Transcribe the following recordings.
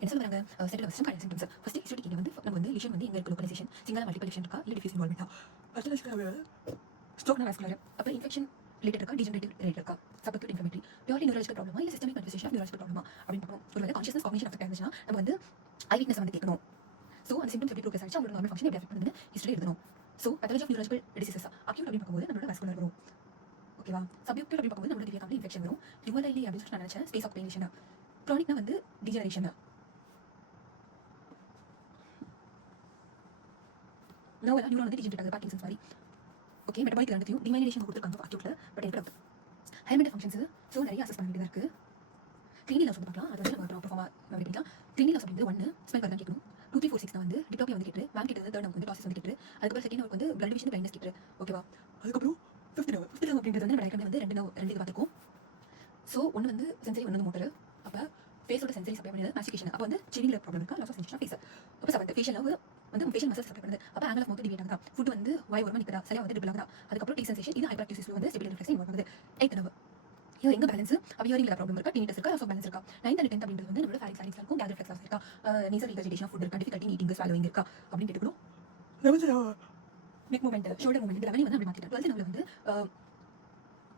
என்ன சொல்றாங்க settle system கார்டியல் symptoms first historic வந்து நம்ம வந்து லீஷன் வந்து எங்க இருக்கு லொகலைசேஷன் சிங்கிள் மல்டிபிள் லீஷன் இருக்கா இல்ல டிஃப்யூஸ் இன்வால்வ்மென்ட்டா ஸ்ட்ரோக் வாஸ்குலர் அப்புறம் இன்ஃபெக்ஷன் ரிலேட்டட் இருக்கா டிஜெனரேட்டிவ் ரிலேட்டட் இருக்கா சப்அக்யூட் இன்ஃப்ளமேட்டரி பியூர்லி நியூரலாஜிக்கல் ப்ராப்ளமா இல்ல சிஸ்டமிக் மேனிஃபெஸ்டேஷன் ஆஃப் நியூரலாஜிக்கல் ப்ராப்ளமா அப்படின்னு பார்க்கணும். ஒருவேளை கான்ஷியஸ்னஸ் காக்னிஷன் அஃபெக்ட் ஆயிருந்துச்சுன்னா நம்ம வந்து ஐ விட்னஸ் வந்து கேட்கணும். ஸோ அந்த சிம்டம்ஸ் எப்படி ப்ரோக்ரஸ் ஆச்சு அவங்களோட நார்மல் ஃபங்க்ஷன் எப்படி அஃபெக்ட் பண்ணுதுன்னு ஹிஸ்டரி எழுதணும். So pathology of neurological diseases acute அப்படின்னு பார்க்கும்போது நம்மளோட வாஸ்குலர் வரும். ஓகேவா? சப்அக்யூட் அப்படின்னு பார்க்கும்போது நம்மளோட டிவியா இன்ஃபெக்ஷன் வரும். யூவலைலி அப்படின்னு சொல்லி நான் நினைச்சேன் ஸ்பேஸ் ஆக்குபேஷன். க்ரானிக்னா வந்து டிஜெனரேஷன். நோவலா நியூரான் வந்து டிஜெனரேட் ஆகுது பார்க்கின்சன்ஸ் மாதிரி. ஓகே மெட்டபாலிக் ரெண்டுத்தையும் டிமைலேஷன் கொடுத்துருக்காங்க அக்யூட்ல பட் எனக்கு ஹெல்மெட் ஃபங்க்ஷன்ஸ் ஸோ நிறைய அசஸ் பண்ண வேண்டியதாக இருக்குது. கிளினி லாஸ் வந்து பார்க்கலாம். அது வந்து நம்ம ப்ராப்பர் ஃபார்மாக பண்ணிக்கலாம். கிளினி லாஸ் அப்படிங்கிறது 1 ஸ்மெல் வரதான் கேட்கணும். 2 3 4 6 வந்து டிப்ளோபியா வந்து கேட்டு மேம் கிட்ட வந்து தேர்ட் நமக்கு வந்து டாசிஸ் வந்து கேட்டு அதுக்கப்புறம் செகண்ட் நமக்கு வந்து பிளட் டிவிஷன் பிளைண்ட்னஸ் கேட்டு ஓகேவா. அதுக்கப்புறம் ஃபிஃப்த் நர்வ் அப்படிங்கிறது வந்து நம்ம டயக்ராம் வந்து ரெண்டு இது பார்த்துருக்கோம். ஸோ ஒன்று வந்து சென்சரி ஒன்று வந்து மோட்டர். அப்போ ஃபேஸோட சென்சரி சப்ளை பண்ணுறது மேசிஃபிகேஷன். அப்போ வந்து செடியில் ப்ராப்ளம் இருக்கா லாஸ் ஆஃப் சென்சேஷன் ஃபேஸ். அப்போ 7th ஃபேஷியல் வந்து ஃபேஷியல் மசில்ஸ் சப்ளை பண்ணுது. அப்போ ஆங்கிள் ஆஃப் மவுத் டிவியேட் ஆகுதா ஃபுட் வந்து வாய் ஓரமாக நிற்குதா சரியா வந்து ட்ரிபிள் ஆகுதா. அதுக்கப்புறம் டேக் சென்சேஷன் இது ஹைப்பராக்டிவ்ஸ் வந்து ஸ்டெபிலிட்டி ரிஃப்ளெக்ஸ் இன்வால்வ் ஆகுது. 8th நர்வ் இது எங்க பேலன்ஸ் அப்ப ஹியரிங்ல ப்ராப்ளம் இருக்கா டினிட்டஸ் இருக்கா லாஸ் ஆஃப் பேலன்ஸ் இருக்கா. 9th and 10th அப்படிங்கிறது வந்து நம்மளோட ஃபேரிங்ஸ் லாரிங்ஸ் இருக்கும் கேதர் ரிஃப்ளெக்ஸ் லாஸ் இருக்கா நேசல் ரிகர்ஜிடேஷன் ஃபுட் இருக்கா டிஃபிகல்ட்டி ஈட்டிங் ஸ்வாலோவிங் இருக்கா அப்படின்னு கேட்டுக்கணும். 11th neck movement shoulder movement இந்த 11 வந்து அப்படி மாத்திட்டேன். 12th நர்வ்ல வந்து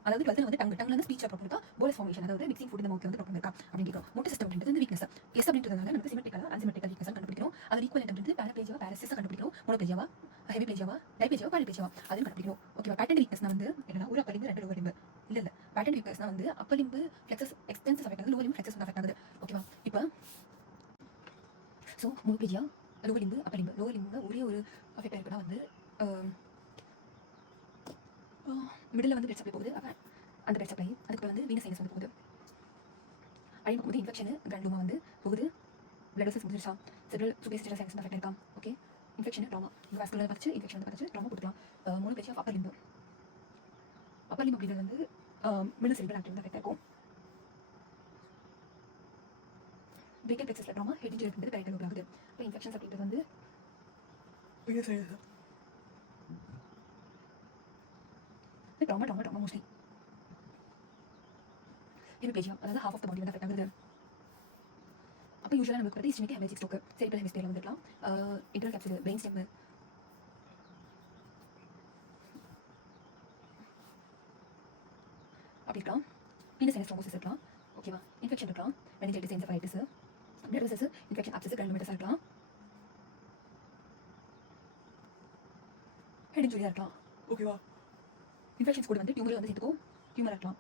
அதாவது 12th வந்து டங்ல வந்து ஸ்பீச் ப்ராப்ளம் இருக்கா போலஸ் ஃபார்மேஷன் அதாவது மிக்சிங் ஃபுட் இந்த மவுத்ல வந்து ப்ராப்ளம் இருக்கா அப்படின்னு கேட்கும். மோட்டர் சிஸ்டம் அப்படிங்கிறது வந்து வீக்னஸ் எஸ் அப்படின்றதுனால நமக்கு சிமெட்ரிக்கலா அன்சிமெட்ரிக்கல் வீக்னஸ் கண்டுபிடிக்கணும். அது ஈக்குவலன்ட் அப்படிங்கிறது பேராப்ளேஜியா பேரசிஸ் கண்டுபிடிக்கணும். மோனோப்ளேஜியாவா ஹெவி பிளேஜியாவா டைப்ளேஜியாவா பாலிப்ளேஜியாவா அதுன்னு கண்டுபிடிக்கணும். ஓகேவா. பேட்டர்ன் வீக்னஸ்னா வந்து என்னன்னா ஒரு அப்பர் லிம்பு ரெண்டு லோவர் லிம்பு இல்ல பேட்டர்ன் வீக்னஸ்னா வந்து upper limb flexors extensors affect ஆகுது லோவர் லிம்பு ஃப்ளெக்சஸ் வந்து அஃபெக்ட் ஆகுது. ஓகேவா. இப்போ so monoplegia lower limb upper limb lower limb ஒரே ஒரு அஃபெக்ட் ஆயிருக்குன்னா வந்து மிடில் வந்து பிளட் சப்ளை போகுது. அப்போ அந்த பிளட் சப்ளை அதுக்கப்புறம் வந்து வீனஸ் சைனஸ் வந்து போகுது. அடியும் போது இன்ஃபெக்ஷன் கிராண்டுமா வந்து போகுது. பிளட் வெசல்ஸ் முடிஞ்சிருச்சா செப்ரல் சூப்பர்ஸ்டிஷியஸ் சைனஸ் அஃபெக்ட் இருக்கா. ஓகே இன்ஃபெக்ஷன் ட்ராமா வாஸ்குலர் பார்த்து இன்ஃபெக்ஷன் வந்து பார்த்து ட்ராமா கொடுக்கலாம். மோனோப்ளேஜியா ஆஃப் அப்பர் லிம்பு அப்படிங்கிறது வந்து மிடில் செரிபிரல் ஆக்டிவ் அஃபெக்ட் இருக்கும். பிரேக்கல் பிளெக்சஸ்ல ட்ராமா ஹெட் இன்ஜரி அப்படிங்கிறது டைரக்ட் லோப் ஆகுது. இப்போ இன்ஃபெக்ஷன்ஸ் அப்படிங்கிறது வந்து ட்ராமா மோஸ்ட்லி ஹெமிப்ளேஜியா அதாவது ஹாஃப் ஆஃப் த பாடி வந்து அஃபெக்ட் ஆகுது. அப்போ யூஸ்வலாக நமக்கு வந்து இஸ்டமிக் ஹெமரேஜிக் ஸ்ட்ரோக் செரிப்ரல் ஹெமிஸ்பியரில் வந்துருக்கலாம். இன்டர்னல் கேப்சூல் பிரெயின் ஸ்டெம் அப்படி இருக்கலாம். வீனஸ் சைனஸ் த்ரோம்போசிஸ் இருக்கலாம். ஓகேவா. இன்ஃபெக்ஷன் இருக்கலாம். Meningitis encephalitis blood vessels infection abscess கிரானுலோமேட்டஸாக இருக்கலாம். ஹெட் இன்ஜுரியாக இருக்கலாம். ஓகேவா. இன்ஃபெக்ஷன்ஸ் கூட வந்து டியூமர் வந்து சேர்த்துக்கும் டியூமர் இருக்கலாம்.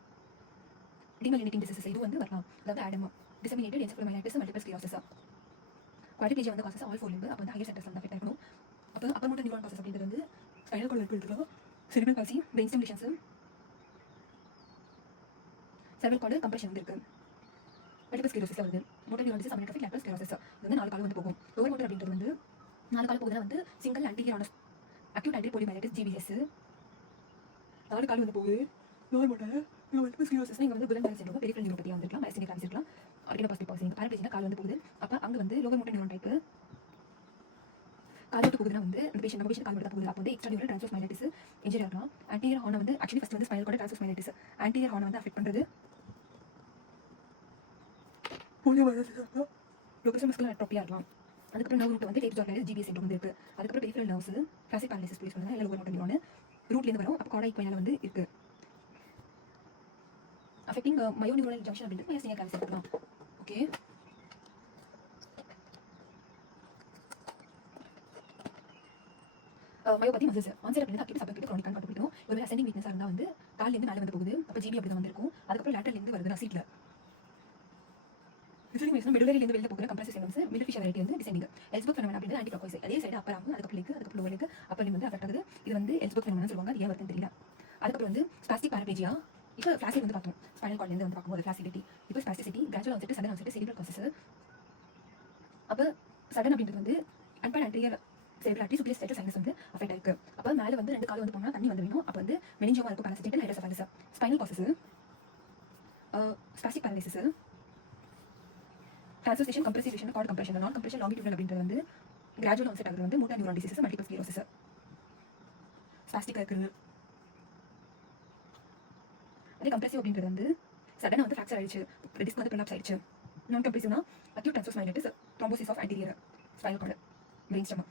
டிமலினேட்டிங் டிசீசஸ் இது வந்து வரலாம். அதாவது ஆடம் டிசமினேட்டட் என்செஃபலோமைலைட்டிஸ் மல்டிபிள் ஸ்க்லரோசிஸ் குவாட்ரிப்ளேஜியா வந்து காசஸ் ஆல் 4 லிம்பு அப்போ வந்து ஹையர் சென்டர்ஸ் வந்து அஃபெக்ட் ஆகணும். அப்போ அப்பர் மோட்டர் நியூரான் காசஸ் அப்படிங்கிறது வந்து ஸ்பைனல் கார்டு எடுத்துக்கலாம். Cerebral palsy brain stem lesions cervical cord compression வந்து இருக்குது. மல்டிபிள் ஸ்க்லரோசிஸ் வருது. Motor neuron disease America lateral sclerosis இது வந்து 4 காலம் வந்து போகும். லோவர் மோட்டர் அப்படிங்கிறது வந்து 4 காலம் போகுதுன்னா வந்து single anterior horns acute anti poliomyelitis GBS 4 காலம் வந்து போகுது. லோவர் மோட்டர் மல்டிபிள் ஸ்க்லரோசிஸ் இங்கே வந்து குலன் பேலன்ஸ் இருக்கும் பெரிஃபரல் நியூரோபதியா வந்துருக்கலாம் மைஸ்டீனியா கிராவிஸ் இருக்கலாம் ஆர்டினோபாஸ்டிக் பாசிங் பேரப்ளேஜியா கால் வந்து போகுது. அப்போ அங்கே வந்து லோவர் மோட்டர் நியூரான் டைப்பு கால் விட்டு போகுதுன்னா வந்து அந்த பேஷண்ட் நம்ம பேஷண்ட் கால் விட்டு போகுது. அப்போ வந்து extra neural transverse myelitis injury ஆகலாம். ஆன்டீரியர் ஹார்ன் வந்து ஆக்சுவலி ஃபர்ஸ்ட் வந்து spinal cord transverse myelitis anterior horn வந்து அஃபெக்ட் பண்ணுறது. லோக்கல் மஸ்குலர் அட்ரோபியா இருக்கலாம். அதுக்கப்புறம் நர்வ் ரூட் வந்து டேப் ஜார்லைஸ் ஜிபிஎஸ் சிண்ட்ரோம் வந்து இருக்குது. அதுக்கப்புறம் peripheral nerves classic paralysis place பண்ணுங்க இல்லை லோவர் மோட்டர் நியூரான் ரூட்லேருந்து வரும். அப்போ கார்டா ஈக்குவலாக வந்து இருக்குது. அஃபெக்டிங் மயோநியூரல் ஜங்ஷன் அப்படின்றது மைஸ்டீனியா கிராவிஸ் இருக்கலாம். ஓகே. மயோபதி மசில்ஸ் ஆன்சர் அப்படிங்கிறது அக்யூட் சப்அக்யூட் க்ரானிக் கண்டுபிடிக்கணும். ஒரு அசெண்டிங் வீக்னஸாக இருந்தால் வந்து கால்லேருந்து மேலே வந்து போகுது. அப்போ ஜிபி அப்படி தான் வந்திருக்கும். அதுக்கப்புறம் லேட்டர்லேருந்து வருது சீட்டில் மிடிலேருந்து வெளில போகிற compressive symptoms middle fissure variety வந்து டிசைனிங் எல்ஸ்பர்க் ஃபெனோமெனா அப்படிங்கிறது ஆன்டி கிளாக்வைஸ் அதே சைடு அப்பர் ஆகும் அதுக்கப்புறம் லிங்க் அதுக்கப்புறம் லோவர் லிங்க் அப்பர் லிங்க் வந்து அஃபெக்ட் ஆகுது. இது வந்து எல்ஸ்பர்க் ஃபெனோமெனா சொல்லுவாங்க. அது ஏன் வருதுன்னு தெரியல. அதுக்கப்புறம் வந்து ஸ்பாஸ்டிக் பேரப்ளேஜியா இப்போ ஃபிளாசிட் வந்து பார்த்தோம் ஸ்பைனல் கார்ட்லேருந்து வந்து பார்க்கும்போது ஃபிளாசிலிட்டி இப்போ spasticity gradual onset sudden onset cerebral causes. அப்போ சடன் அப்படின்றது வந்து அன்பேர் ஆன்டீரியர் செரிப்ரல் ஆர்டரி சூப்பர் ஸ்டேட்டல் சைனஸ் வந்து அஃபெக்ட் ஆயிருக்கு. அப்போ மேலே வந்து 2 கால் வந்து போனால் தண்ணி வந்து வேணும். அப்போ வந்து மெனிஞ்சியோமா இருக்கும் parasagittal hydrocephalus spinal causes spastic paralysis ட்ரான்ஸ்வர்சேஷன் கம்ப்ரெசிவேஷன் கார்டு கம்ப்ரெஷன் நான் கம்ப்ரெஷன் லாங்கிட்யூடல் அப்படின்றது வந்து கிராஜுவல் ஆன்செட் ஆகுது வந்து motor neuron diseases multiple sclerosis spastic இருக்குது. அதே கம்ப்ரெசிவ் அப்படின்றது வந்து சடனாக வந்து ஃப்ராக்சர் ஆயிடுச்சு டிஸ்க் வந்து ப்ரொலாப்ஸ் ஆயிடுச்சு நான் கம்ப்ளீசிவ்னா acute transverse myelitis, thrombosis of anterior spinal cord, brain stem.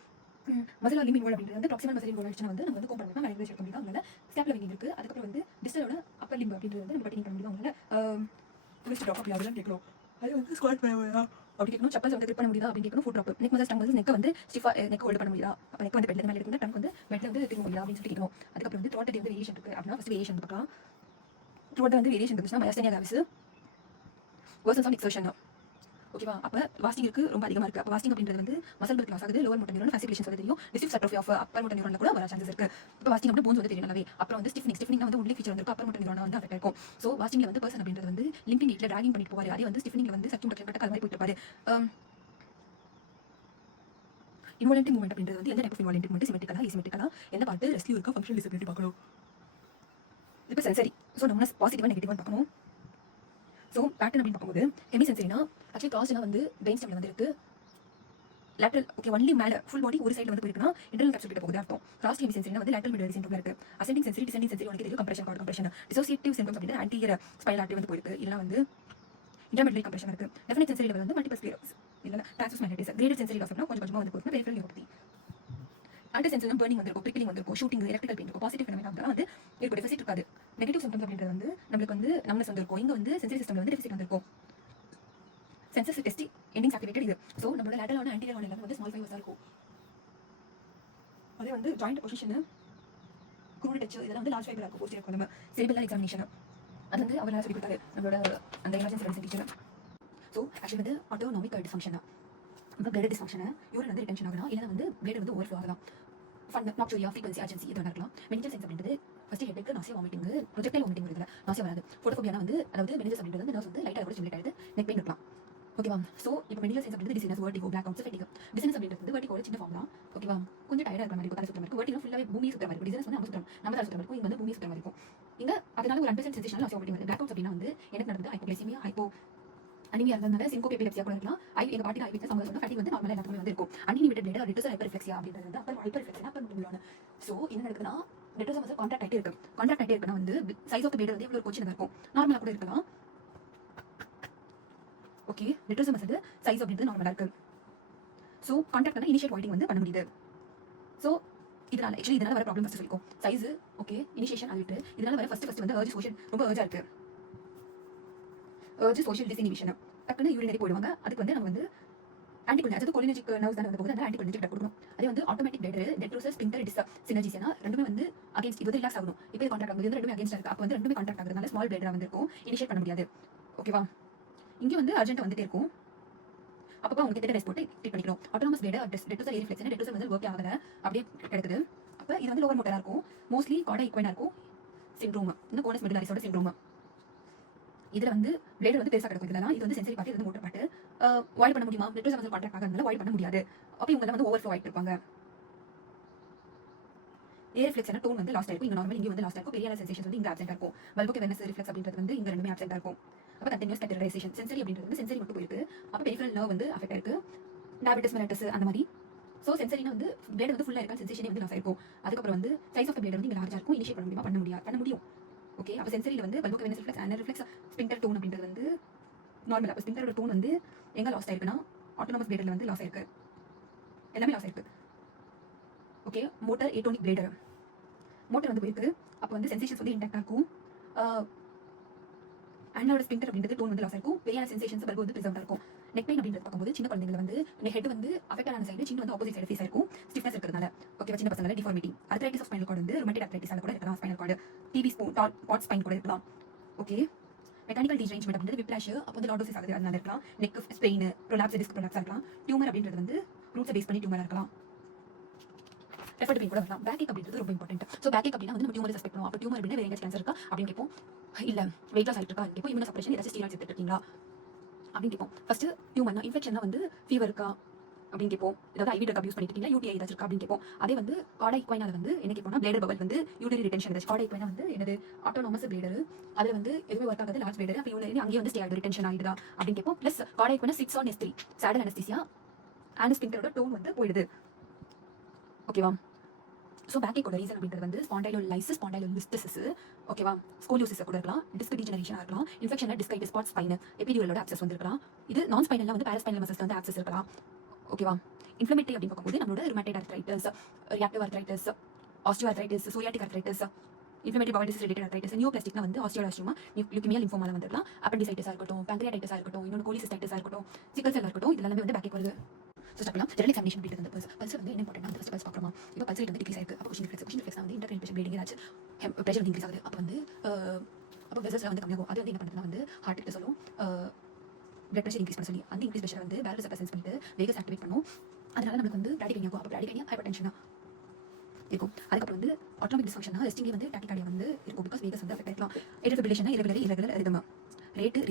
Muscle limb involve அப்படின்றது வந்து ப்ராக்சிமல் மசில் இன்வால்வ் ஆயிடுச்சுன்னா வந்து நம்ம வந்து கோம்பன் பண்ணலாம், எடுக்க முடியும். அவங்களால ஸ்கேப்ல வெங்கிங் இருக்கு. அதுக்கப்புறம் வந்து டிஸ்டலோட அப்பர் லிம் அப்படின்றது வந்து நம்ம பட்டினி பண்ண முடியும். அவங்களால லிஸ்ட் ட்ராப் அப்படி அதெல்லாம் கேட்கணும். அது வந்து ஸ்குவாட் பண்ண முடியுதா அப்படி கேட்கணும். சப்பல்ஸ் வந்து கிரிப் பண்ண முடியுதா அப்படின்னு கேட்கணும். ஃபுட் ட்ராப் நெக் மசில் ஸ்டங் மசில் நெக் வந்து ஸ்டிஃபா நெக் ஹோல்ட் பண்ண முடியுதா, அப்போ நெக் வந்து பெட்ல மேலே எடுக்கணும், டங்க் வந்து பெட்ல வந்து திரும்ப முடியுதா அப்படின்னு சொல்லி கேட்கணும். அதுக்கப்புறம் வந்து த்ரோட் வந்து வேரியேஷன் இருக்கு அப்படின்னா ஃபர்ஸ்ட் வேரியேஷன் பார்க்கலாம். த்ரோட் வந்து வேரியேஷன் இருந்துச்சுன்னா myasthenia gravis versions of exertion. ஓகேவா? அப்போ வாஸ்டிங் இருக்கு ரொம்ப அதிகமாக இருக்குது. அப்போ வாஸ்டிங் அப்படின்றது வந்து மசல் பிளட் லாஸ் ஆகுது, லோவர் மோட்டர் நியூரான் ஃபேசிபிலேஷன் வந்து தெரியும், டிஸ்டிஃப் அட்ரோஃபி ஆஃப் அப்பர் மோட்டர் நியூரான்ல கூட வர சான்சஸ் இருக்கு. இப்போ வாஸ்டிங் அப்படின்னா போன்ஸ் வந்து தெரியும் நல்லாவே. அப்புறம் வந்து ஸ்டிஃபனிங் வந்து ஒன்லி ஃபீச்சர் வந்து அப்பர் மோட்டர் நியூரான் வந்து அஃபெக்ட் இருக்கும். ஸோ வாஸ்டிங்ல வந்து பர்சன் அப்படின்றது வந்து லிம்பிங் வீட்டில் டிராகிங் பண்ணிட்டு போவார். அதே வந்து ஸ்டிஃபனிங்ல வந்து சக்தி முட்டை கட்ட மாதிரி போயிட்டு இருப்பாரு. இன்வாலன்ட்ரி மூவ்மெண்ட் அப்படின்றது வந்து எந்த டைப் ஆஃப் இன்வாலன்ட்ரி மூவ்மெண்ட், சிமெட்ரிக்கலா இசிமெட்ரிக்கலா, எந்த பார்ட்டு ரெஸ்க்யூ இருக்கா, ஃபங்க்ஷனல் டிசபிலிட்டி பார்க்கணும். இப்போ சென்சரி. ஸோ நம்ம பாசிட்டிவா நெகட்டிவாக பார்க்கணும். ஸோ பேட்டர்ன் அப்படின்னு பார்க்கும்போது ஹெமி சென்சரினா ஆக்சுவலி காஸ்ட்னா வந்து பிரெயின் ஸ்டெம்ல வந்து இருக்கு. லேட்டரல் ஓகே ஒன்லி மேலே ஃபுல் பாடி ஒரு சைடு வந்து போயிருக்குன்னா இன்டர்னல் கேப்சூல் கிட்ட போகுது அர்த்தம். கிராஸ் ஹெமி சென்சரினா வந்து லேட்டரல் மிட் சென்டர்ல இருக்கு. அசெண்டிங் சென்சரி டிசெண்டிங் சென்சரி உனக்கு தெரியும், compression card compression. Dissociative symptoms அப்படின்னா ஆன்டீரியர் ஸ்பைனல் ஆர்டரி வந்து போயிருக்கு, இல்லைனா வந்து இன்டர்மெட்ரி கம்ப்ரஷன் இருக்கு. டெஃபினட் சென்சரி லெவல் வந்து மல்டிபிள் ஸ்க்ளீரோசிஸ் இல்லைனா transverse myelitis. Graded sensory loss அப்படின்னா கொஞ்சம் கொஞ்சமாக வந்து போயிருக்கு, peripheral neuropathy. Anti sensory burning வந்திருக்கும், பிரிக்கிலிங் வந்திருக்கும், ஷூட்டிங், எலக்ட்ரிக்கல் பெயின் இருக்கும். பாசிட்டிவ் ஃபெனோமெனா அதெல்லாம் வந்து இருக்கும், டெஃபிசிட் இருக்காது. நெகட்டிவ் சிம்டம்ஸ் அப்படின்றது வந்து நம்மளுக்கு வந்து நம்னஸ் வந்திருக்கும், இங்கே வந்து சென்சரி சிஸ்டம்ல வந்து டெஃபிசிட் வந்திருக்கும். சென்சஸ் டெஸ்டிங் எண்டிங்ஸ் ஆக்டிவேட்டட் இது. ஸோ நம்மளோட லேட்டரலான ஆன்டீரியர் எல்லாமே வந்து ஸ்மால் ஃபைவர்ஸாக இருக்கும். அதே வந்து ஜாயிண்ட் பொசிஷன், க்ரூட் டச் இதெல்லாம் வந்து லார்ஜ் ஃபைபராக இருக்கும். போஸ்ட் இருக்கும் நம்ம செரிபிரல் எக்ஸாமினேஷன் அது வந்து அவர் சொல்லி கொடுத்தாரு நம்மளோட அந்த emergency medicine teacher. So actually வந்து ஆட்டோனாமிக் டிஸ்ஃபங்க்ஷன் தான். இப்போ பிளட் டிஸ்ஃபங்க்ஷன், யூரின் வந்து ரிட்டென்ஷன் ஆகலாம், இல்லைனா வந்து பிளட் வந்து ஓவர்ஃப்ளோ ஆகலாம். ஃபண்ட் நாக்சூரியா, ஃப்ரீக்வன்சி, அர்ஜென்சி இது இருக்கலாம். மெனிஞ்சல் சென்ஸ் அப்படின்றது first headache, nausea, vomiting, projectile vomiting இருக்குல்ல, நாசியா வராது. ஃபோட்டோஃபோபியானா வந்து அதாவது மெனிஞ்சஸ் அப்படின்றது வந்து நர்வ்ஸ் வந்து லைட்டாக கூட ஸ்டிமுலேட் ஆகிடுது, நெக் பெயின் இருக்கலாம். ஓகேவா? ஸோ இப்போ மெனிஞ்சல் சென்ஸ் அப்படின்றது dizziness, vertigo, black outs, fatigue. Dizziness அப்படின்றது வந்து வெர்டிகோட சின்ன ஃபார்ம் தான். ஓகேவா? கொஞ்சம் டயர்டாக இருக்கிற மாதிரி இருக்கும், தலை சுற்றுற மாதிரி இருக்கும். வெர்டிகோ ஃபுல்லாகவே பூமி சுற்றுற மாதிரி இருக்கும். டிசீனஸ் வந்து நம்ம சுற்றுறோம், நம்ம தலை சுற்றுற மாதிரி இருக்கும், இங்கே வந்து பூமி சுற்றுற மாதிரி இருக்கும். இங்கே அதனால ஒரு அன்பசன்ட் சென்சேஷனல் நாசியா வாமிட்டிங் வருது. பிளாக் அவுட்ஸ் அப்படின்னா வந்து எனக்கு நடந்தது ஹைப்போகிளைசிமியா, அனிமியா இருந்ததுனால சிங்கோப் எபிலெப்சியா கூட இருக்கலாம். எங்க பாட்டி ஐ வீக்னஸ் அவங்க சொன்ன ஃபேட்டிக் வந்து நார்மலா எல்லாத்துக்குமே வந்து இருக்கும். அன்இன்ஹிபிட்டட் பிளட் ஆர் டிட்டோசல் ஹைப்பர்ஃப்ளெக்சியா அப்படின்றது வந்து அப்பர் ஹைப்பர்ஃப்ளெக்சியா அப்பர் முடியல. ஸோ என்ன நடக்குதுன்னா டெட்டோசல் மசில் கான்ட்ராக்ட் ஆகிட்டே இருக்கு. கான்ட்ராக்ட் ஆகிட்டே இருக்குன்னா வந்து சைஸ் ஆஃப் பிளேட் வந்து எவ்வளோ ஒரு கொச்சின் இருக்கும், நார்மலாக கூட இருக்கலாம். ஓகே, டெட்டோசல் மசில் சைஸ் அப்படின்றது நார்மலாக இருக்கு. ஸோ கான்ட்ராக்ட் ஆனால் இனிஷியேட் வாய்டிங் வந்து பண்ண முடியுது. ஸோ இதனால ஆக்சுவலி இதனால வர ப்ராப்ளம் ஃபர்ஸ்ட் சொல்லிக்கும். சைஸ் ஓகே, இனிஷியேஷன் ஆகிட்டு இதனால வர ஃபர்ஸ்ட் வந்து அர்ஜ் சோஷியல் ரொம்ப அர்ஜா இருக்கு. அர்ஜ் சோஷியல் டிஸ்இனிபிஷன் டக்குன்னு யூரினரி போயிடுவாங்க. அதுக்கு வந்து நம்ம வந்து ஆன்டிகோலின் அதாவது கோலினர்ஜிக் நர்வ்ஸ் தான் வந்து போகுது, அதனால ஆன்டிகோலினர்ஜிக் ட்ரக் கொடுக்கணும். அதே வந்து ஆட்டோமேட்டிக் பிளேடர், டெட்ரோசஸ், ஸ்பிங்டர், டிஸ் சினர்ஜிஸ்னா ரெண்டுமே வந்து அகைன்ஸ்ட் இது வந்து ரிலாக்ஸ் ஆகணும். இப்போ இது கான்ட்ராக்ட் ஆகுது, ரெண்டுமே அகைன்ஸ்ட் இருக்கு. அப்போ வந்து ரெண்டுமே கான்ட்ராக்ட் ஆகுறதுனால ஸ்மால் பிளேடரா வந்து இருக்கும், இனிஷியேட் பண்ண முடியாது. ஓகேவா? இங்கே வந்து அர்ஜென்ட் வந்துட்டே இருக்கும். அப்போ அவங்க கிட்ட ரெஸ்ட் போட்டு ட்ரீட் பண்ணிக்கணும். ஆட்டோனமஸ் பிளேடர் டெட்ரோசல் ஏரி ஃப்ளெக்ஸ் டெட்ரோசல் மசில் ஒர்க் ஆகல அப்படியே கிடைக்குது. அப்போ இது வந்து லோவர் மோட்டரா இருக்கும், மோஸ்ட்லி கார்டா ஈக்வனா இருக்கும். சிண்ட்ரோம் இந்த கோனஸ் மெடுலாரிஸோட சிண்ட்ரோம். இதுல வந்து பிளேடர் வந்து பெருசா கிடக்கும். இதெல்லாம் இது வந்து சென்சரி பார்ட், இது வந்து மோட்டர் பார்ட். வாய்ட் பண்ண முடியுமா? டெட்ரோசல் மசில் கான்ட்ராக்ட் ஆகிறதுனால வாய்ட் பண்ண முடியாது. அப்போ இவங்க வந்து ஓவர்ஃப்ளோ ஆகிட்டு இருப்பாங்க. ஏர் ரிஃப்ளெக்ஸ் டோன் வந்து லாஸ்ட் ஆயிருக்கும், இங்க நார்மல் இங்க வந்து லாஸ்ட் ஆயிருக்கும். பெரிய சென்சேஷன் வந்து இங்க ஆப்சென்ட் இருக்கும். பல்புக்கு வெனஸ் ரிஃப்ளெக்ஸ் அப்படின்றது வந்து இங்க ரெண்டுமே ஆப்சென்ட் இருக்கும். அப்போ கண்டினியூஸ் கேட்டரைசேஷன். சென்சரி அப்படின்றது வந்து சென்சரி மட்டும் போயிருக்கு. அப்போ பெரிஃபரல் நர்வ் வந்து அஃபெக்ட் ஆயிருக்கு, டயபெட்டிஸ் மெலிட்டஸ் அந்த மாதிரி. ஸோ சென்சரினா வந்து பிளேட் வந்து ஃபுல்லாக இருக்கா, சென்சேஷனே வந்து லாஸ் ஆயிருக்கும். அதுக்கப்புறம் வந்து சைஸ் ஆஃப் பிளேட் வந்து இங்க லார்ஜா இருக்கும், இனிஷியேட் பண்ண முடியுமா? பண்ண முடியும். ஓகே, அப்போ சென்சரியில் வந்து பல்புக்கு Venice reflex, அனர் reflex, sphincter tone அப்படின்றது வந்து நார்மல். அப்போ ஸ்பிங்டரோட டோன் வந்து எங்க லாஸ்ட் ஆயிருக்குன்னா ஆட்டோனமஸ் பிளேடர்ல வந்து லாஸ் ஆயிருக்கு, எல்லாமே லாஸ் ஆயிருக்கு. ஓகே, மோட்டர் ஏட்டோனிக் பிளேடர் மோட்டர் வந்து போயிருக்கு. அப்போ வந்து சென்சேஷன்ஸ் வந்து இன்டாக்டா இருக்கும். அன்னோட ஸ்பிங்டர் அப்படின்றது டோன் வந்து லாஸ் ஆயிருக்கும், பெரிய சென்சேஷன்ஸ் பல்பு வந்து ப்ரிசர்வ்டா இருக்கும். நெக் பெயின் அப்படின்றது பார்க்கும்போது சின்ன குழந்தைகள் வந்து ஹெட் வந்து அஃபெக்ட் ஆன சைடு, சின்ன வந்து ஆப்போசிட் சைடு ஃபேஸ் ஆயிருக்கும், ஸ்டிஃப்னஸ் இருக்கிறதுனால. ஓகே, சின்ன பசங்கள deformity, arthritis of spinal cord வந்து ருமேட்டிக் ஆர்த்ரைட்டிஸால கூட இருக்கலாம், spinal cord, TB Pott spine கூட இருக்கலாம். ஓகே, மெக்கானிக்கல் டிரேஞ்ச்மெண்ட் அப்படின்றது விப்ளாஷ், அப்போ வந்து லார்டோசிஸ் ஆகுது அதனால இருக்கலாம். நெக் ஸ்ட்ரெயின், ப்ரொலாப்ஸ், டிஸ்க் ப்ரொலாப்ஸா இருக்கலாம். டியூமர் அப்படின்றது வந்து ரூட்ஸை பேஸ் பண்ணி டியூமரா இருக்கலாம். ரெஃபர்ட் பெயின் கூட வரலாம். பேக் ஏக் அப்படின்றது ரொம்ப இம்பார்ட்டன்ட். ஸோ பேக் ஏக் அப்படின்னா வந்து நம்ம டியூமர் சஸ்பெக்ட் பண்ணுவோம். அப்போ டியூமர் அப்படின்னா வேற எங்கேயாச்சும் கேன்சர் இருக்கா அப்படின்னு கேட்போம். இல்ல வெயிட் லாஸ் ஆகிட்டு இருக்கா கேட்போம். இம்யூனோ சப்ரேஷன் ஏதாச்சும் ஸ்டீராய்ட்ஸ் எடுத்துட்டு இருக்கீங்களா அப்படின்னு கேட்போம். ஃபர்ஸ்ட் டியூமர்னா இன்ஃபெக்ஷன்னா வந்து ஃபீவர் இருக்கா அப்படின்னு கேட்போம். ஏதாவது ஐவி ட்ரக் யூஸ் பண்ணிட்டு இருக்கீங்களா, யூடிஐ ஏதாச்சும் இருக்கா அப்படின்னு கேட்போம். அதே வந்து கார்டா ஈக்வைனால வந்து என்ன கேட்போம்னா பிளேடர் பவல் வந்து யூரினரி ரிட்டென்ஷன் ஏதாச்சும். கார்டா ஈக்வைனா வந்து என்னது ஆட்டோனமஸ் பிளேடர், அதுல வந்து எதுவுமே ஒர்க் ஆகாது, லார்ஜ் பிளேடர். அப்போ யூரினரி அங்கேயே வந்து ஸ்டே ஆகுது, ரிட்டென்ஷன் ஆகிடுதா அப்படின்னு கேட்போம். பிளஸ் கார்டா equina sits on S3 saddle anaesthesia, ஆனஸ்பிங்டரோட டோன் வந்து போயிடுது. ஓகேவா? ஸோ பேக் ஏக்கோட ரீசன் அப்படின்றது வந்து ஸ்பாண்டைலோலிசிஸ், ஸ்பாண்டைலோலிஸ்டிசிஸ், ஓகேவா, ஸ்கோலியோசிஸ் கூட இருக்கலாம், டிஸ்க் டீஜெனரேஷனாக இருக்கலாம், இன்ஃபெக்ஷனில் டிஸ்கைட்டிஸ், ஸ்பாட் ஸ்பைன், எபிடியூலோட ஆக்சஸ் வந்துருக்கலாம். இது நான் ஸ்பைனலில் வந்து பேரஸ்பைனல் மசில்ஸ் வந்து ஆக்சஸ் இருக்கலாம், ஓகேவா. இன்ஃப்ளமேட்டரி அப்படின்னு பார்க்கும்போது நம்மளோட rheumatoid arthritis, reactive arthritis, osteo arthritis, psoriatic arthritis, inflammatory bowel disease related arthritis, நியோபிளாஸ்டிக்னா வந்து ஆஸ்டியோலாஸ்டியமா, லுக்கேமியா, லிம்போமால வந்துருக்கலாம், அப்பெண்டிசைட்டிஸாக இருக்கட்டும், பேங்க்ரியாடைட்டிஸாக இருக்கட்டும், இன்னொன்று கோலிசிஸ்டைட்டிஸாக இருக்கட்டும், சிக்கல் செல்லாக இருக்கட்டும், இதெல்லாமே வந்து பேக் வருது. ஸோ ஸ்டார்ட்லாம் ஜெனரல் எக்ஸாமினேஷன் அப்படின்றது வந்து பல்ஸ் வந்து என்ன இம்பார்ட்டன்ட் வந்து பல்ஸ் பார்க்குறோமா. இப்போ பல்ஸ் ரேட் வந்து டிக்ரீஸ் ஆயிருக்கு. அப்போ கொஷின் ரிஃப்ளெக்ஸ் வந்து இன்டர்னல் பேஷன் ப்ளீடிங் ஆச்சு, ப்ரெஷர் வந்து இன்க்ரீஸ் ஆகுது. அப்போ வந்து அப்போ வெசல்ஸ்ல வந்து கம்மியாகும். அது வந்து என்ன பண்ணுறதுனா வந்து ஹார்ட் கிட்ட சொல்லும் பிளட் ப்ரெஷர் இன்க்ரீஸ் பண்ண சொல்லி, அந்த இன்க்ரீஸ் ப்ரெஷர் வந்து வேறு ரிசப்டர் சென்ஸ் பண்ணிட்டு வேகஸ் ஆக்டிவேட் பண்ணும். அதனால நமக்கு வந்து பிராடிகைனியா ஆகும். அப்போ பிராடிகைனியா ஹைப்பர் டென்ஷனாக இருக்கும். அதுக்கப்புறம் வந்து ஆட்டோமிக் டிஸ்ஃபங்க்ஷனா ரெஸ்டிங்லேயே வந்து டாக்கிகார்டியா வந்து இருக்கும். பிகாஸ் வேகஸ் வந்து அஃபெக்ட் ஆகிக்கலாம். ஏட்ரல் ஃபிபிரிலேஷனா இரகுலர் ரிதம், ரேட்டு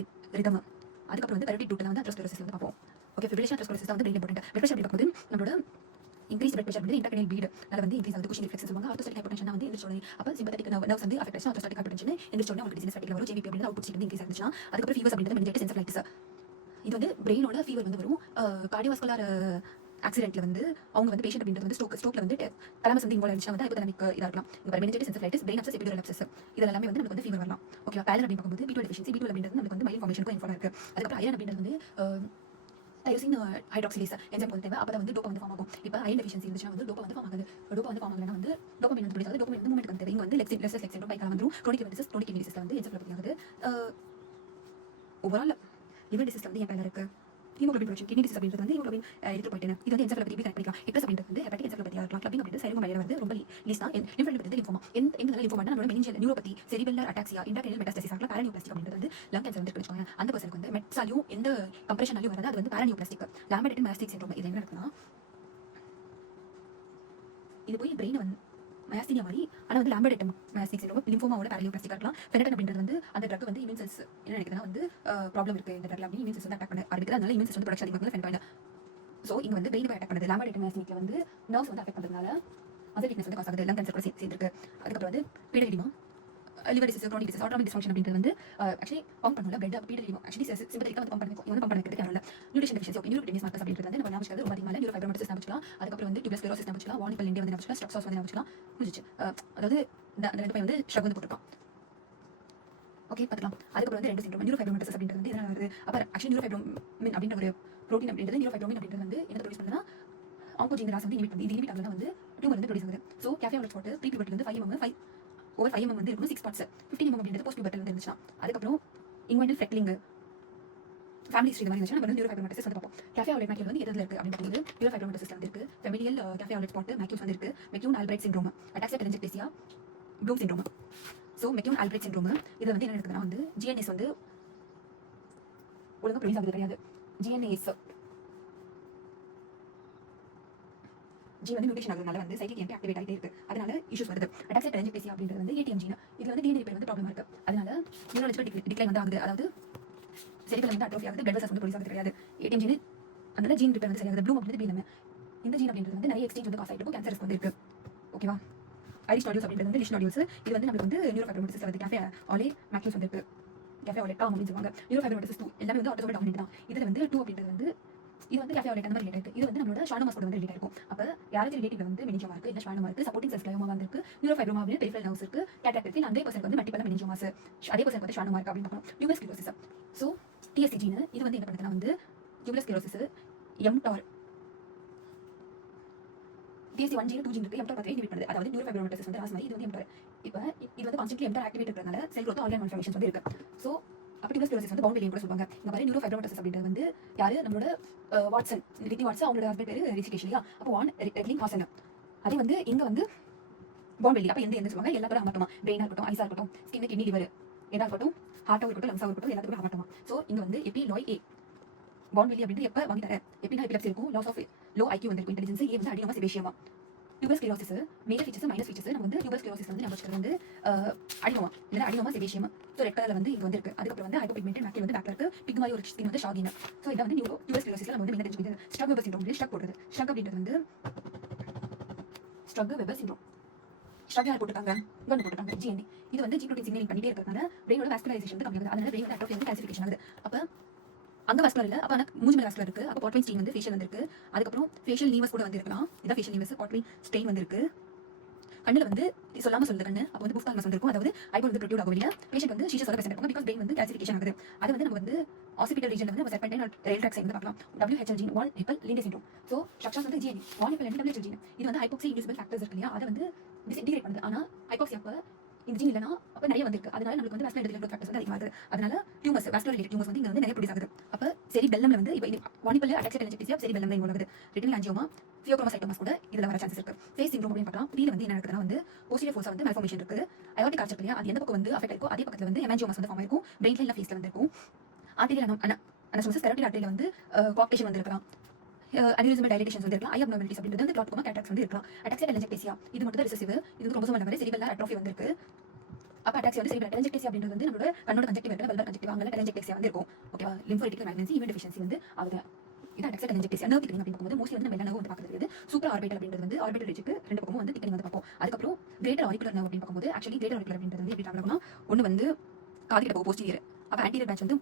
ரிதம். அதுக்கப்புறம் வந்து பெரிட்டிக் டூட்டில் வந்து அட்ரோஸ்க்ளரோசிஸ் வந்து பார்ப்போம். ஓகே, ஃபிபிரிலேஷன் அட்ரோஸ்க்ளரோசிஸ் வந்து வெரி இம்பார்ட்டன்ட். பிளட் ப்ரெஷர் அப்படி பார்க்கும்போது நம்மளோட இன்க்ரீஸ் பிளட் ப்ரெஷர் வந்து இன்டர்க்ரேனியல் பீட் அதில் வந்து இன்க்ரீஸ் ஆகுது. கொஷின் ரிஃப்ளெக்ஸ் சொல்லுவாங்க. ஆர்த்தோஸ்டாட்டிக் ஹைப்பர்டென்ஷன் வந்து எந்திரிச்ச உடனே அப்போ சிம்பத்தட்டிக் நர்வ்ஸ் வந்து அஃபெக்ட் ஆச்சு. ஆர்த்தோஸ்டாட்டிக் ஹைப்பர்டென்ஷன் எந்திரிச்ச உடனே உங்களுக்கு டிசீஸ் ஃபேட்டிக் வரும். ஜேவிபி அப்படின்ற அவுட்புட் ஸ்டேட் வந்து இன்க்ரீஸ் ஆச்சுன்னா அதுக்கப்புறம் ஃபீவர்ஸ் அப்படின்றது மெனிஞ்சைட்டிஸ், என்செஃபலைட்டிஸ். இது வந்து பிரெயினோட ஃபீவர் வந்து வரும். கார்டியோவாஸ்குலர் ஆக்சிடென்ட்ல வந்து அவங்க வந்து பேஷண்ட் அப்படின்றது வந்து ஸ்ட்ரோக்ல வந்து தலமஸ் வந்து இன்வால்வ் ஆயிடுச்சுன்னா வந்து ஹைப்போதலமிக் இதாக இருக்கலாம். இப்போ மெனிஞ்சைட்டிஸ், என்செஃபலைட்டிஸ், பிரெயின் அப்சஸ், எபிடுரல் அப்சஸ் இதெல்லாமே வந்து நமக்கு வந்து ஃபீவர் வரலாம். ஓகே, பேலர் அப்படின்னு பார்க்கும்போது B12 டெஃபிஷியன்சி, B12 அப்படின்றது நமக்கு வந்து மைல் ஃபார்மேஷனுக்கும் இன்ஃபார்ம் இருக்கு. அதுக்கப்புறம் அயன் அப்படின்றது வந்து டைரோசின் ஹைட்ராக்சிலேஸ் என்சைம் வந்து தேவை. அப்போ வந்து டோப்பா வந்து ஃபார்ம் ஆகும். இப்போ அயன் டெஃபிஷியன்சி இருந்துச்சுன்னா வந்து டோப்பா வந்து ஃபார்ம் ஆகுது. டோப்பா வந்து ஃபார்ம் ஆகலைன்னா வந்து டோப்பமின் வந்து ப்ரொடியூஸ் ஆகுது. டோப்பமின் வந்து மூவ்மெண்ட் தேவை. இங்கே வந்து லெக்ஸ் சிண்ட்ரோம் பைக்கால வந்துடும். க்ரோனிக் கிட்னி டிசீஸ்ல வந்து என்செஃபலோபதி ஆகுது. ஓவரால் லிவர் டிசீஸ் வந்து என் பேரில் இருக்கு. ஹீமோகுளோபின் ப்ரொடக்ஷன், கிட்னி டிசீஸ் அப்படின்றது வந்து ஹீமோகுளோபின் எடுத்து போயிட்டு இது வந்து என்செஃபலோபதி கனெக்ட் பண்ணிக்கலாம். ஹெப்பஸ் அப்படின்றது வந்து ஹெப்பாட்டிக் என்செஃபலோபதியாக இருக்கலாம். கிளப்பிங் அப்படின்றது சைலோமா மைலர் வந்து ரொம்ப லீஸ்னா லிம்ஃபோமா வந்து லிம்ஃபோமா. எந்த லிம்ஃபோமா நம்மளோட மெனிஞ்சியல் நியூரோபதி, செரிபெல்லர் அட்டாக்சியா, இன்ட்ராக்ரேனியல் மெட்டாஸ்டாசிஸ் ஆகலாம். பாரானியோபிளாஸ்டிக் அப்படின்றது வந்து லங் கேன்சர் வந்து வச்சுக்கோங்க. அந்த பர்சனுக்கு வந்து மெட்ஸாலையும் எந்த கம்ப்ரெஷனாலையும் வராது. அது வந்து பாரானியோபிளாஸ்டிக். லாம்பர்ட் மாஸ்டிக் சிண்ட்ரோம் இது என்ன இருக்குன்னா இது போய் பிரெயின் வந்து மயாஸ்தீனியா மாதிரி, ஆனால் வந்து லாம்பர்ட் மாஸ்டிக் சிண்ட்ரோம் லிம்ஃபோமாவோட பாரானியோபிளாஸ்டிக் இருக்கலாம். ஃபெனடன் அப்படின்றது வந்து அந்த ட்ரக் வந்து இம்யூன் செல்ஸ் என்ன நினைக்குதுன்னா வந்து ப்ராப்ளம் இருக்குது இந்த ட்ரக்ல அப்படின்னு இம்யூன் செல்ஸ் வந்து அட்டாக் பண்ண ஆரம்பிக்குது. அதனால இம்யூன் செல்ஸ் வந்து ப்ரொடக்ஷன் அதிகமாக ஃபெனடாயின். ஸோ இங்கே வந்து பிரெயின் போய் அட்டாக் பண்ணுது. லாம்பர்ட் மாஸ்டிக்ல வந்து நர்வ்ஸ் வந்து அஃபெக்ட் பண்ணுறதுனால மசில் வீக்னஸ் வந்து காஸ் ஆகுது. லங் கேன்சர் கூட சேர்ந்துருக்கு. அதுக்கப்புறம் வந்து பீடலிமா, liver disease, chronic disease, autonomic dysfunction அப்படின்றது வந்து ஆக்சுவலி பம்ப் பண்ணல பிளட் பீடலிமா ஆக்சுவலி சிம்பத்திக் வந்து பம்ப் பண்ணிக்கும். வந்து பம்ப் பண்ணிக்கிறதுக்கு யாரும் இல்லை. நியூட்ரிஷன் டெஃபிஷியன்சி, ஓகே, நியூரோபெட்டினியஸ் மார்க்கர்ஸ் அப்படின்றது வந்து நம்ம ஞாபகம் ரொம்ப அதிகமாக நியூரோ ஃபைப்ரோமேட்டஸ் ஞாபகம். அதுக்கப்புறம் வந்து டியூபஸ் ஸ்க்ளரோசிஸ் ஞாபகம், வார்னிபல் இந்தியா வந்து ஞாபகம், ஸ்ட்ரக்சாஸ் வந்து ஞாபகம் முடிஞ்சிச்சு. அதாவது அந்த ரெண்டு பையன் வந்து ஸ்ட்ரக் வந்து போட்டுருப்பான். ஓகே, பார்த்துக்கலாம். அதுக்கப்புறம் வந்து ரெண்டு சிண்ட்ரோம் நியூரோ ஃபைப்ரோமேட்டஸ் அப்படின்றது வந்து இதனால் வருது. அப்புறம் ஆக்சுவலி நியூரோ ஃபைப்ரோமின் அப்படின்ற ஒரு ப்ரோட்டீன் அப்படின்றது நியூரோ ஃபைப்ரோமின் அப்படின்றது வந்து என்ன ப்ரொடியூஸ் பண்ணுன்னா ஆங்கோஜின் ராஸ் வந்து இனிமிட் பண்ணுது. இது இனிமிட் ஆகுதுன்னா வந்து டியூமர் வந்து ப்ரொடியூஸ் ஆகுது. ஸோ கேஃபே ஆவலட் போட்டு ப்ரீ பியூபர்ட்டில் வந்து 5 mm over 5 mm வந்து இருக்கும். 6 parts 15 mm அப்படின்றது போஸ்ட் பியூபர்ட்டில் வந்து இருந்துச்சுன்னா அதுக்கப்புறம் இன்வைண்டல் ஃப்ரெக்லிங் ஃபேமிலி ஹிஸ்ட்ரி மாதிரி இருந்துச்சுன்னா நம்ம வந்து நியூரோ ஃபைப்ரோமேட்டஸ் வந்து பார்ப்போம். கேஃபே ஆவலட் மேக்யூல் வந்து எதில் இருக்குது அப்படின்னு பார்க்கும்போது நியூரோ ஃபைப்ரோமேட்டஸ் வந்து இருக்குது. Familial cafe au lait spot macules வந்து இருக்குது. McCune Albright syndrome, ataxia telangiectasia, Bloom syndrome. So McCune Albright syndrome இதில் வந்து என்ன இருக்குதுன்னா வந்து ஜிஎன்எஸ் வந்து ஒழுங்காக ப்ரொடியூஸ் ஆகுது கிடையாது. ஜிஎன்எஸ் ஜி வந்து மியூட்டேஷன் ஆகுறதுனால வந்து சைக்கிள் எம்பி ஆக்டிவேட் ஆகிட்டே இருக்கு. அதனால இஷ்யூஸ் வருது. அட்டாக்சியா டெலஞ்சிக்டேசியா அப்படின்றது வந்து ஏடிஎம் ஜீன். இது வந்து டிஎன்ஏ ரிப்பேர் வந்து ப்ராப்ளம் இருக்கு. அதனால நியூரலாஜிக்கல் டிக்ளைன் வந்து ஆகுது. அதாவது செரிபெல்லம் வந்து அட்ரோஃபி ஆகுது. பிளட் வெசல்ஸ் வந்து ப்ரொடியூஸ் ஆகுது கிடையாது. ஏடிஎம் ஜீன் அதனால ஜீன் ரிப்பேர் வந்து சரியாகுது. ப்ளூம் அப்படின்றது பிஎல்எம். இந்த ஜீன் அப்படின்றது வந்து நிறைய எக்ஸ்சேஞ்ச் வந்து காஸ் ஆகிட்டு இருக்கும். கேன்சர்ஸ் வந்து இருக்கு. ஓகேவா. ஐரிஷ் நாடியூல்ஸ் அப்படின்றது வந்து லிஷ் நாடியூல்ஸ். இது வந்து நமக்கு வந்து நியூரோ ஃபைப்ரோமேட்டஸ் வந்து கேஃபே ஆலே மேக்யூல்ஸ் வந்து இருக்கு. கேஃபே ஆலே காம் அப்படின்னு சொல்லுவாங்க. நியூரோ ஃபைப்ரோமேட்டஸ் 2 எல்லாமே வந்து ஆட்டோசோமல் டாமினன்ட் தான். இதில் வந்து 2 அப்படின்றது வந்து இது வந்து கேஃபே ஆவலேட் அந்த மாதிரி ரிலேட். இது வந்து நம்மளோட ஷானோமாஸ் கூட வந்து ரிலேட் இருக்கும். அப்போ யாராச்சும் ரிலேட்டிவ்ல வந்து மெனிஞ்சியோமா இருக்கு, இல்லை ஷானோமா இருக்கு, சப்போர்ட்டிங் செல்ஸ் கிளையோமா வந்து இருக்கு, நியூரோ ஃபைப்ரோமா அப்படின்னு பெரிஃபரல் நர்வ்ஸ் இருக்கு, கேட்ராக்ட் இருக்கு. அதே பர்சனுக்கு வந்து மல்டிபிள் மெனிஞ்சியோமாஸ், அதே பர்சனுக்கு வந்து ஷானோமா இருக்கு அப்படின்னு பார்க்கணும். Tuberous sclerosis. So TSC gene இது வந்து என்ன பண்ணுதுன்னா வந்து tuberous sclerosis mTOR TSC 1 gene 2 gene இருக்கு. எம்டார் பார்த்து இன்ஹிபிட் பண்ணுது. அதாவது நியூரோ ஃபைப்ரோமேட்டஸ் வந்து ராஸ் மாதிரி இது வந்து எம்டார். இப்போ இது வந்து கான்ஸ்டன்ட்லி எம்டார் ஆக்டிவேட் இருக்கிறதுனால செல் growth ஆர்கன் மால்ஃபார்மேஷன்ஸ் வந்து இருக்கு. ஸோ அப்படி ஸ்க்ளரோசிஸ் வந்து பவுண்ட் வெளியும் கூட சொல்லுவாங்க. இந்த மாதிரி நியூரோ ஃபைப்ரோமேட்டஸ் அப்படின்றது வந்து யாரு நம்மளோட வாட்சன், ரித்தி வாட்சன், அவங்களோட ஹஸ்பண்ட் பேரு ரிஷிகேஷ் இல்லையா. அப்போ வான் ரெட்லிங் ஹாசன். அதே வந்து இங்க வந்து பவுண்ட் வெளி. அப்போ எந்த சொல்லுவாங்க எல்லாத்தோட அமர்த்தமா பிரெயினா இருக்கட்டும், ஐஸா இருக்கட்டும், ஸ்கின், கிட்னி, லிவர் எதா இருக்கட்டும், ஹார்ட்டாக இருக்கட்டும், லங்ஸாக இருக்கட்டும், எல்லாத்துக்கும் அமர்த்தமா. ஸோ இங்க வந்து எபி லாய் ஏ பவுண்ட் வெளி அப்படின்றது எப்போ வாங்கி தர எப்படின்னா எபிலப்சி இருக்கும், லாஸ் ஆஃப் லோ ஐக்யூ வந்து இருக்கும், இன்டெலிஜென்ஸ். ஏ வந்து adenoma sebaceum. Tuber sclerosis major features minus features நம்ம வந்து டியூபர் ஸ்க்ளரோசிஸ் வந்து நம்ம வந்து அடினோமா இல்லை அடினோமா செபேஷியம். ஸோ ரெட் கலர்ல வந்து இங்க வந்து இருக்கு. அதுக்கப்புறம் வந்து ஹைப்போபிக்மெண்டட் மேக்யூல் வந்து பேக்ல இருக்கு. பிக் மாதிரி ஒரு ஸ்கின் வந்து ஷாகினா. ஸோ இதான் வந்து டியூபர் ஸ்க்ளரோசிஸ்ல நம்ம வந்து மெயின் தெரிஞ்சுக்கிறது. ஸ்ட்ரக் வெபர் சிண்ட்ரோம் ஸ்ட்ரக் போடுறது. ஸ்ட்ரக் அப்படின்றது வந்து ஸ்ட்ரக் வெபர் சிண்ட்ரோம். ஸ்ட்ரக் யார் போட்டுருக்காங்க, இவங்க போட்டுருக்காங்க ஜிஎன்டி. இது வந்து ஜி ப்ரோட்டீன் சிக்னலிங் பண்ணிட்டே இருக்கிறதுனால பிரெயினோட வாஸ்குலரைசேஷன் வந்து கம்மியாகுது. அதனால பிரெயின் அட்ரோஃபி வந்து கால்சிஃபிகேஷன் ஆகுது. அப்போ அங்கே வாஸ்குலர் இல்லை, அப்போ ஆனால் மூஞ்சி மேலே வாஸ்குலர் இருக்கு. அப்போ பாட்வைன் ஸ்டெயின் வந்து ஃபேஷியல் வந்து இருக்கு. அதுக்கப்புறம் ஃபேஷியல் நீவஸ் கூட வந்து இருக்கலாம். இதான் ஃபேஷியல் நீவஸ், பாட்வைன் ஸ்டெயின் வந்து இருக்கு. கண்ணில் வந்து சொல்லாமல் சொல்லுது கண்ணு அப்போ வந்து புஃப்தால்மஸ் வந்து இருக்கும், அதாவது ஐபோன் வந்து ப்ரொடியூட் ஆகும் வெளியே பேஷண்ட் வந்து ஷீஷா சொல்ல பேச இருக்கும் பிகாஸ் பிரெயின் வந்து கேல்சிஃபிகேஷன் ஆகுது. அது வந்து நம்ம வந்து ஹாஸ்பிட்டல் ரீஜனில் வந்து நம்ம செர்பென்டைன் ரெயில் ட்ராக்ஸ் வந்து பார்க்கலாம். WHL gene von Hippel Lindau syndrome. So structures வந்து GN von Hippel and WHL gene இது வந்து ஹைபாக்சி இன்டியூசிபிள் ஃபேக்டர்ஸ் இருக்கு இல்லையா, அதை வந்து டிகிரேட் பண்ணுது. ஆனால் ஹைபாக்சி அப்போ இந்த ஜீன் இல்லைனா அப்போ நிறைய வந்திருக்கு, அதனால நமக்கு வந்து வாஸ்குலர் எண்டோதெலியல் ஃபேக்டர்ஸ் வந்து அதிகமாகுது. அதனால டியூமர்ஸ் வாஸ்குலர் ரிலேட்டட் டியூமர்ஸ் வந்து இங்கே வந்து நிறைய ப்ரொடியூஸ் ஆகுது. அப்போ சரி பெல்லம்ல வந்து இப்போ வானிப்பல் அட்டாக்ஸ் டெலஞ்சிக்டிசியா சரி பெல்லம் தான் இன்வால்வ் ஆகுது. ரெட்டினல் ஆஞ்சியோமா ஃபியோக்ரோமோசைட்டோமாஸ் கூட இதில் வர சான்சஸ் இருக்கு. ஃபேஸ் சிண்ட்ரோம் அப்படின்னு பார்க்கலாம். த்ரீல வந்து என்ன இருக்குதுன்னா வந்து போஸ்டீரியர் ஃபோர்ஸா வந்து மால்ஃபார்மேஷன் இருக்கு. அயோட்டிக் ஆர்ச்சர் இல்லையா, அது எந்த பக்கம் வந்து அஃபெக்ட் இருக்கோ அதே பக்கத்தில் வந்து ஹெமாஞ்சியோமாஸ் வந்து ஃபார்ம் ஆயிருக்கும். பிரெயின்ல இல்லை ஃபேஸ்ல வந்து இருக்கும். ஆர்டீரியல் அனஸ்டோசிஸ் கரோட்டிட் ஆர்டரியில வந்து காக்டேஷன் வந்து இருக்கலாம். அனியூரிசமல் டைலேஷன்ஸ் வந்து இருக்கலாம். ஐ அப்நார்மாலிட்டிஸ் அப்படின்றது வந்து கிளாட்கோமா கேட்ராக்ட்ஸ் வந்து இருக்கலாம். அட்டாக்சியா டெலஞ்சிக்டிசியா இது மட்டும் தான் ரிசெசிவ். இது வந்து குரோமோசோமல் நம்பர் செரிபெல்லர் அட்ரோஃபி வந்து இருக்கு. அப்போ அட்டாக்சியா வந்து செரிபெல்லர் டெலஞ்சிக்டிசியா அப்படின்றது வந்து நம்மளோட கண்ணோட கன்ஜெக்டிவ் இருக்கல பல்பர் கன்ஜெக்டிவ் அங்கே டெலஞ்சிக்டிசியா வந்து இருக்கும். ஓகேவா, லிம்போரெட்டிக்கல் மேக்னசி இவன் டெஃபிஷியன்சி வந்து ஆகுது. இது அட்டாக்சியா டெலஞ்சிக்டிசியா நர்வ் திக்னிங் அப்படின்னு போகும்போது மோஸ்ட்லி வந்து நம்ம எல்லா நர்வ் வந்து பார்க்குறது சூப்பர் ஆர்பிட்டல் அப்படின்றது வந்து ஆர்பிட்டல் ரிஜுக்கு ரெண்டு பக்கமும் வந்து திக்னிங் வந்து பார்ப்போம். அதுக்கப்புறம் கிரேட்டர் ஆரிகுலர் நர்வ் அப்படின்னு பார்க்கும்போது ஆக்சுவலி கிரேட்டர் ஆரிகுலர் அப்படின்றது வந்து எப்படி ட்ராவல் ஆகும்னா ஒன்று வந்து காதுகிட்ட போகும் போஸ்டீரியர். அப்போ ஆன்டீரியர் பிரான்ச் வந்து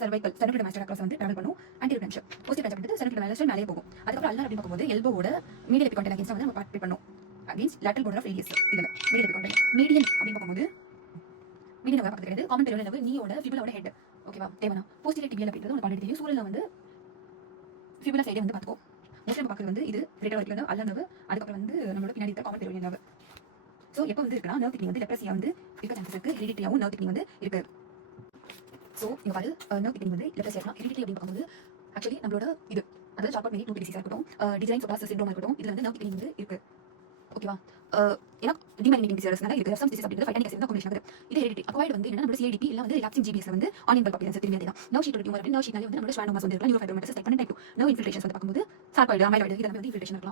cervical cerebral master across வந்து travel பண்ணும். anterior branch posterior branch வந்து cerebral master மேலே போகும். அதுக்கப்புறம் அல்ல அப்படின்னு பார்க்கும்போது எல்போவோட மீடியல் எபிகாண்டல் அகைன்ஸ்ட் வந்து நம்ம பார்ட்டிசிபேட் பண்ணும் against lateral border of radius. இதில் மீடியல் எபிகாண்டல் மீடியன் அப்படின்னு பார்க்கும்போது மீடியன் நம்ம பார்க்கறது கிடையாது. காமன் பெரியோட லெவல் நீயோட ஃபிபுலாவோட ஹெட். ஓகேவா, தேவனா போஸ்டீரியர் டிபியல் அப்படின்றது உங்களுக்கு ஆல்ரெடி தெரியும். சூழலில் வந்து ஃபிபுலா சைடே வந்து பார்த்துக்கோ. மோஸ்ட்லி நம்ம பார்க்குறது வந்து இது கிரேட்டர் ஆரிகுலர் நர்வ் அல்ல நர்வ், அதுக்கப்புறம் வந்து நம்மளோட பின்னாடி இருக்க காமன் பெரியோட நர்வ். ஸோ எப்போ வந்து இருக்குன்னா நர்வ் திக்னிங் வந்து லெப்ரஸியா வந்து இருக்க சான்சஸ் இருக்குது. ஹெரிடிட்டியாவும் நர்வ் திக்னிங் வந்து இருக்குது. ஸோ இங்கே பாரு நர்வ் திக்னிங் வந்து லெப்ரஸியா இருக்கலாம். ஹெரிடிட்டி அப்படின்னு பார்க்கும்போது ஆக்சுவலி நம்மளோட இது அதாவது சார்ட் மெனி 2 டிசீஸாக இருக்கட்டும், டிசைன் சொபாஸ் சிண்ட்ரோமா இருக்கட்டும், இதில் வந்து நர்வ் திக்னிங் வந்து இருக்குது. ஓகேவா, ஏன்னா டிமைலினிங் டிசீசஸ்னால இருக்குது. ரெஃப்சம் டிசீஸ் அப்படின்றது ஃபைட்டானிக் ஆசிட் தான் காம்பினேஷன் ஆகுது. இது ஹெரிடிட்டி. அக்வைர்ட் வந்து என்ன நம்மளோட CIDP இல்லை வந்து ரிலாக்சிங் GBS வந்து ஆனியன் பல்ப் அப்படின்றது திரும்பி அதே தான். நர்வ் ஷீட் டியூமர் அப்படி நர்வ் ஷீட்னாலே வந்து நம்மளோட ஸ்வானோமாஸ் வந்து இருக்கலாம். நியூரோஃபைப்ரோமேட்டஸ் டைப் 1 டைப் 2 நர்வ் இன்ஃபில்ட்ரேஷன்ஸ் வந்து பார்க்கும்போது சார்காய்டு அமைலாய்டு இதெல்லாம் வந்து இன்ஃபில்ட்ரேஷன் இருக்கலாம்.